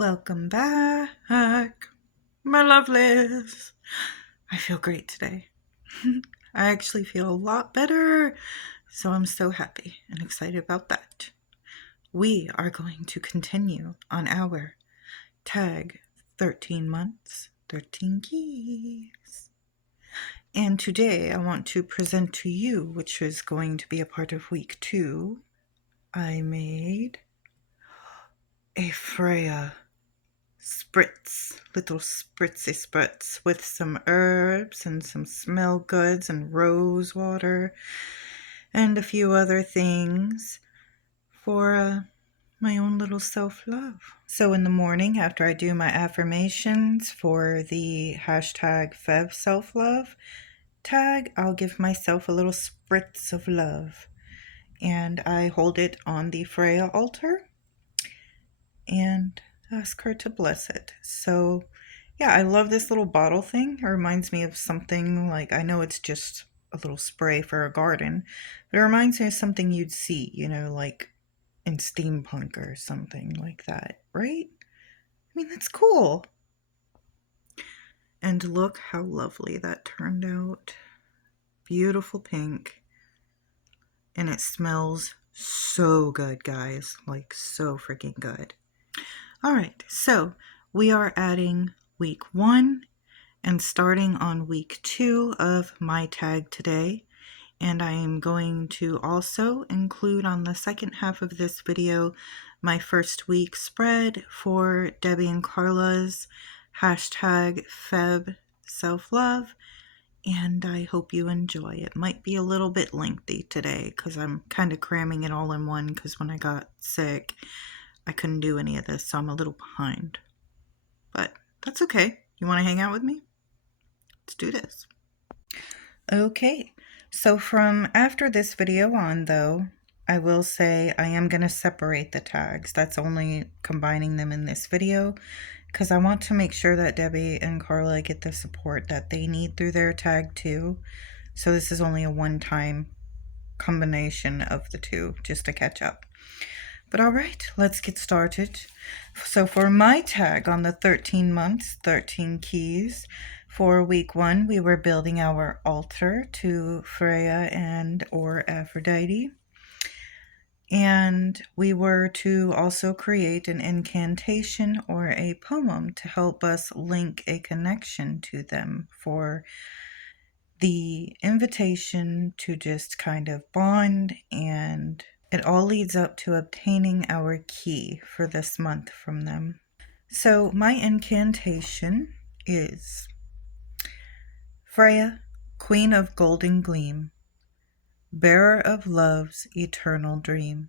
Welcome back, my lovelies. I feel great today. I actually feel a lot better, so I'm so happy and excited about that. We are going to continue on our tag 13 months, 13 keys. And today I want to present to you, which is going to be a part of week 2, I made a Freya little spritzy spritz with some herbs and some smell goods and rose water and a few other things for my own little self-love. So in the morning after I do my affirmations for the hashtag Feb self-love tag, I'll give myself a little spritz of love and I hold it on the Freya altar and ask her to bless it. So yeah, I love this little bottle thing. It reminds me of something like, I know it's just a little spray for a garden, but it reminds me of something you'd see, like in steampunk or something like that, right? I mean, that's cool. And look how lovely that turned out. Beautiful pink. And it smells so good, guys. Like, so freaking good. All right, so we are adding week 1 and starting on week 2 of my tag today. And I am going to also include on the second half of this video my first week spread for Debbie and Carla's hashtag Feb self-love. And I hope you enjoy. It might be a little bit lengthy today because I'm kind of cramming it all in one because when I got sick, I couldn't do any of this, so I'm a little behind. But that's okay. You want to hang out with me? Let's do this. Okay, so from after this video on, though, I will say I am going to separate the tags. That's only combining them in this video because I want to make sure that Debbie and Carla get the support that they need through their tag too. So this is only a one-time combination of the two just to catch up. But all right, let's get started. So for my tag on the 13 months, 13 keys, for week 1, we were building our altar to Freya and or Aphrodite. And we were to also create an incantation or a poem to help us link a connection to them for the invitation to just kind of bond, and it all leads up to obtaining our key for this month from them. So my incantation is: Freya, Queen of Golden Gleam, bearer of love's eternal dream,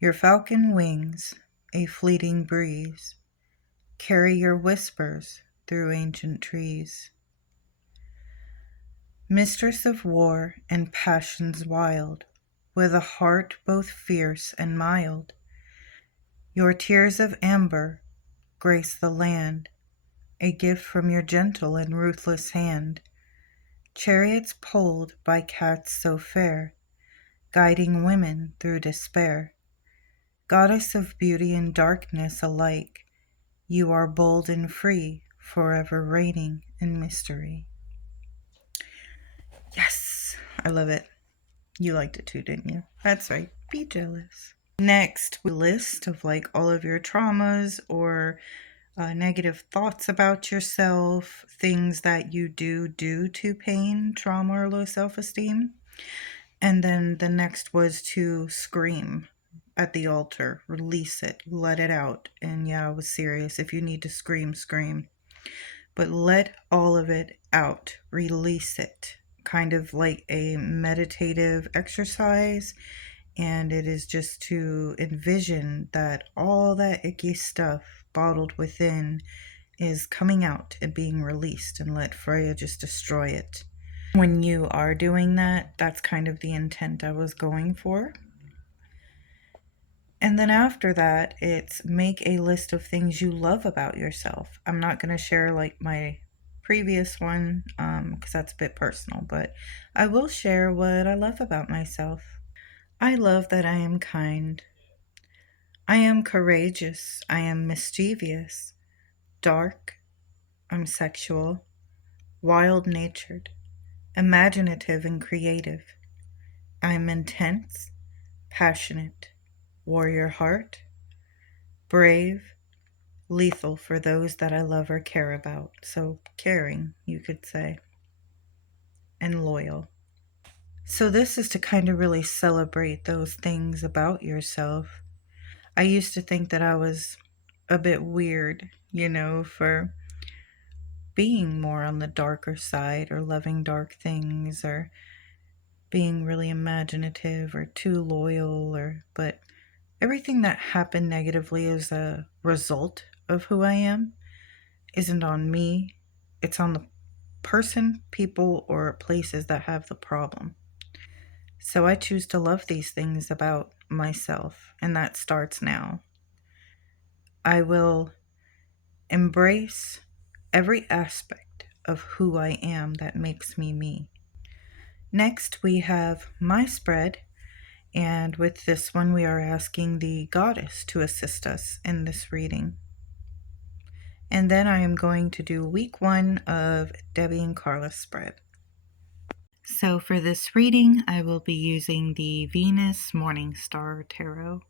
your falcon wings, a fleeting breeze, carry your whispers through ancient trees. Mistress of war and passions wild, with a heart both fierce and mild, your tears of amber grace the land, a gift from your gentle and ruthless hand. Chariots pulled by cats so fair, guiding women through despair. Goddess of beauty and darkness alike, you are bold and free, forever reigning in mystery. Yes, I love it. You liked it too, didn't you? That's right. Be jealous. Next, a list of like all of your traumas or negative thoughts about yourself, things that you do due to pain, trauma, or low self-esteem. And then the next was to scream at the altar, release it, let it out. And yeah, I was serious. If you need to scream, scream. But let all of it out, release it. Kind of like a meditative exercise, and it is just to envision that all that icky stuff bottled within is coming out and being released, and let Freya just destroy it. When you are doing that, that's kind of the intent I was going for. And then after that, it's make a list of things you love about yourself. I'm not going to share like my previous one because that's a bit personal, but I will share what I love about myself. I love that I am kind. I am courageous. I am mischievous. Dark. I'm sexual. Wild natured. Imaginative and creative. I am intense. Passionate. Warrior heart. Brave. Lethal for those that I love or care about. So caring, you could say. And loyal. So this is to kind of really celebrate those things about yourself. I used to think that I was a bit weird, for being more on the darker side or loving dark things or being really imaginative or too loyal but everything that happened negatively as a result of who I am isn't on me. It's on the person, people, or places that have the problem. So I choose to love these things about myself, and that starts now. I will embrace every aspect of who I am that makes me me. Next, we have my spread, and with this one, we are asking the goddess to assist us in this reading. And then I am going to do week 1 of Debbie and Carla's spread. So for this reading, I will be using the Venus Morning Star Tarot.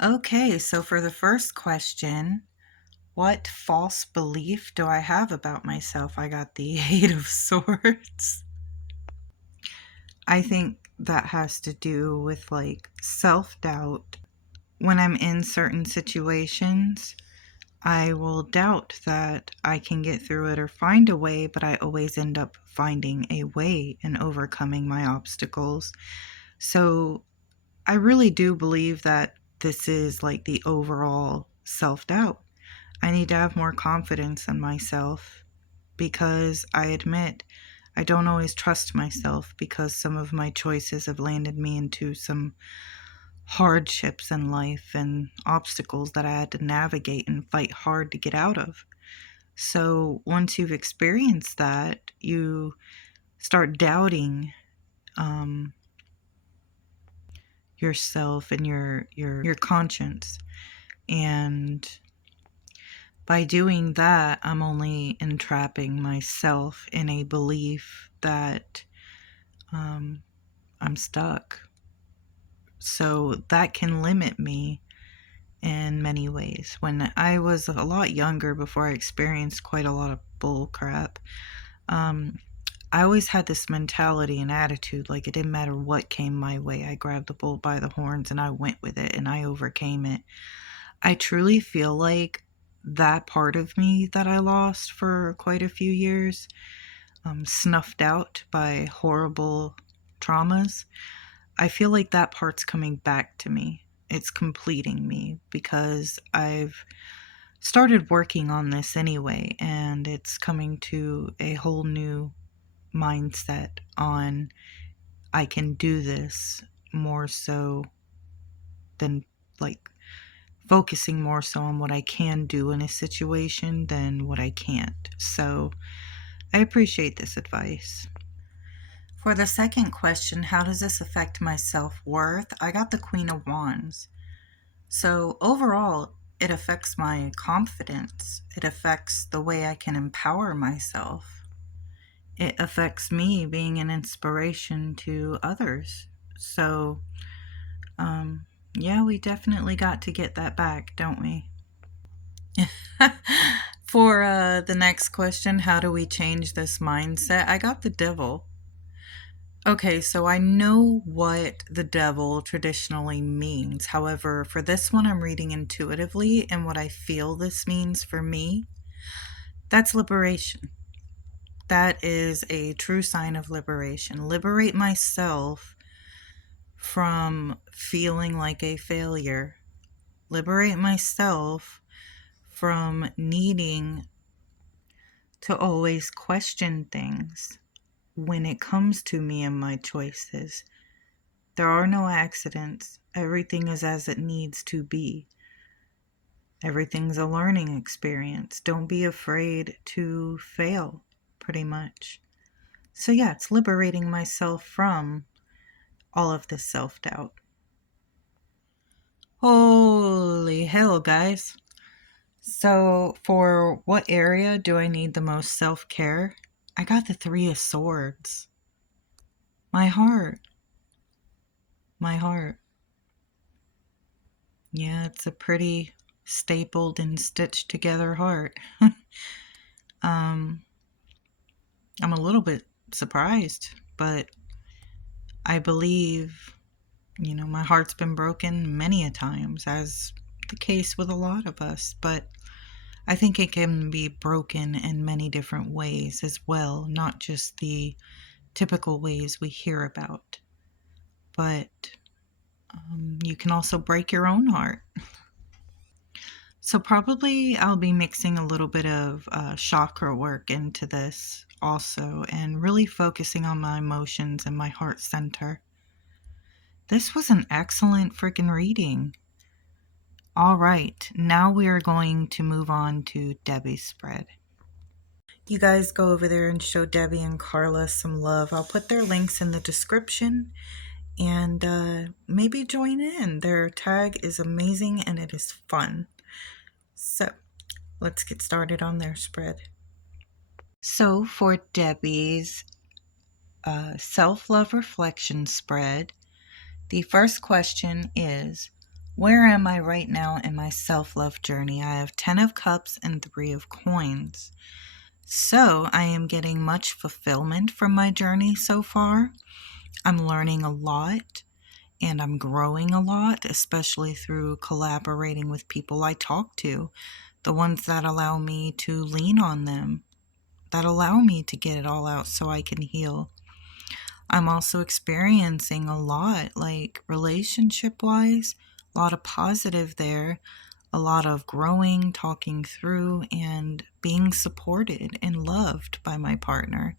Okay, so for the first question, what false belief do I have about myself? I got the Eight of Swords. I think that has to do with self-doubt. When I'm in certain situations, I will doubt that I can get through it or find a way, but I always end up finding a way and overcoming my obstacles. So I really do believe that this is the overall self-doubt. I need to have more confidence in myself because I admit I don't always trust myself because some of my choices have landed me into some hardships in life and obstacles that I had to navigate and fight hard to get out of. So once you've experienced that, you start doubting yourself and your conscience. And by doing that, I'm only entrapping myself in a belief that I'm stuck. So that can limit me in many ways. When I was a lot younger, before I experienced quite a lot of bull crap, I always had this mentality and attitude it didn't matter what came my way. I grabbed the bull by the horns and I went with it and I overcame it. I truly feel like that part of me that I lost for quite a few years, snuffed out by horrible traumas, I feel like that part's coming back to me. It's completing me because I've started working on this anyway, and it's coming to a whole new mindset on I can do this more so than focusing more so on what I can do in a situation than what I can't. So I appreciate this advice. For the second question, how does this affect my self-worth? I got the Queen of Wands. So overall, it affects my confidence. It affects the way I can empower myself. It affects me being an inspiration to others. So, yeah, we definitely got to get that back, don't we? For the next question, how do we change this mindset? I got the Devil. Okay, so I know what the devil traditionally means. However, for this one, I'm reading intuitively, and what I feel this means for me, that's liberation. That is a true sign of liberation. Liberate myself from feeling like a failure. Liberate myself from needing to always question things when it comes to me and my choices. There are no accidents. Everything is as it needs to be. Everything's a learning experience. Don't be afraid to fail, pretty much. So yeah, it's liberating myself from all of this self-doubt. Holy hell, guys. So, for what area do I need the most self care? I got the Three of Swords. My heart. My heart. Yeah, it's a pretty stapled and stitched together heart. um, I'm a little bit surprised, but I believe, my heart's been broken many a times, as the case with a lot of us, but I think it can be broken in many different ways as well, not just the typical ways we hear about, but you can also break your own heart. So, probably I'll be mixing a little bit of chakra work into this also, and really focusing on my emotions and my heart center. This was an excellent freaking reading. All right, now we are going to move on to Debbie's spread. You guys go over there and show Debbie and Carla some love. I'll put their links in the description, and maybe join in. Their tag is amazing and it is fun. So let's get started on their spread. So for Debbie's self-love reflection spread, the first question is, where am I right now in my self-love journey? I have 10 of Cups and 3 of Coins. So I am getting much fulfillment from my journey so far. I'm learning a lot and I'm growing a lot, especially through collaborating with people I talk to, the ones that allow me to lean on them, that allow me to get it all out so I can heal. I'm also experiencing a lot, like relationship-wise, a lot of positive there, a lot of growing, talking through, and being supported and loved by my partner.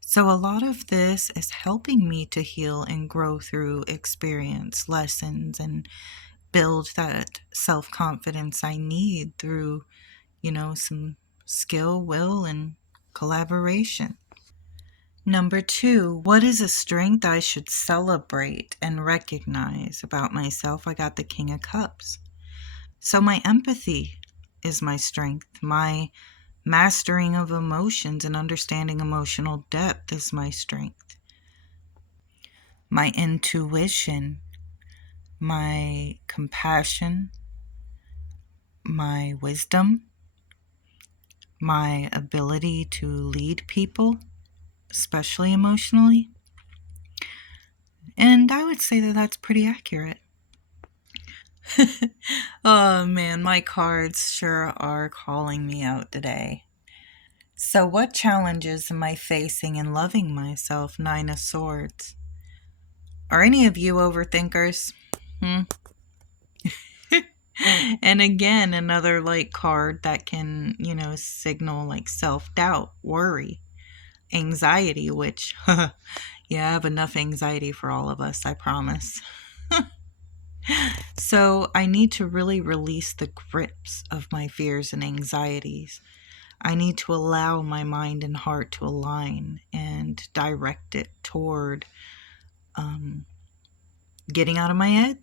So a lot of this is helping me to heal and grow through experience, lessons, and build that self-confidence I need through, some skill, will, and collaboration. Number 2, what is a strength I should celebrate and recognize about myself? I got the King of Cups. So my empathy is my strength. My mastering of emotions and understanding emotional depth is my strength. My intuition, my compassion, my wisdom, my ability to lead people, especially emotionally. And I would say that that's pretty accurate. Oh man, my cards sure are calling me out today. So what challenges am I facing in loving myself? 9 of Swords. Are any of you overthinkers? And again, another like card that can, signal like self-doubt, worry, anxiety, which, yeah, I have enough anxiety for all of us, I promise. So I need to really release the grips of my fears and anxieties. I need to allow my mind and heart to align and direct it toward getting out of my head.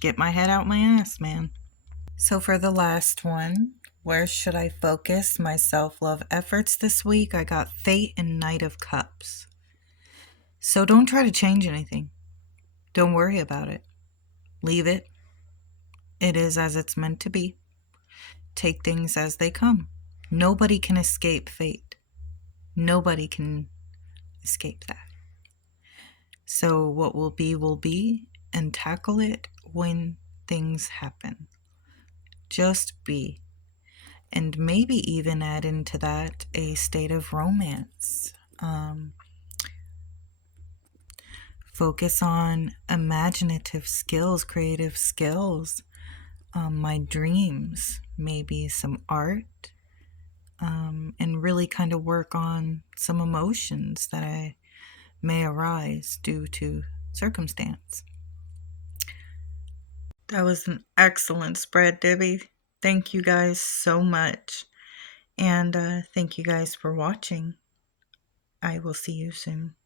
Get my head out my ass, man. So for the last one, where should I focus my self-love efforts this week? I got Fate and Knight of Cups. So don't try to change anything. Don't worry about it. Leave it. It is as it's meant to be. Take things as they come. Nobody can escape fate. Nobody can escape that. So what will be, and tackle it when things happen. Just be. And maybe even add into that a state of romance. Focus on imaginative skills, creative skills, my dreams, maybe some art, and really kind of work on some emotions that may arise due to circumstance. That was an excellent spread, Debbie. Thank you guys so much. And thank you guys for watching. I will see you soon.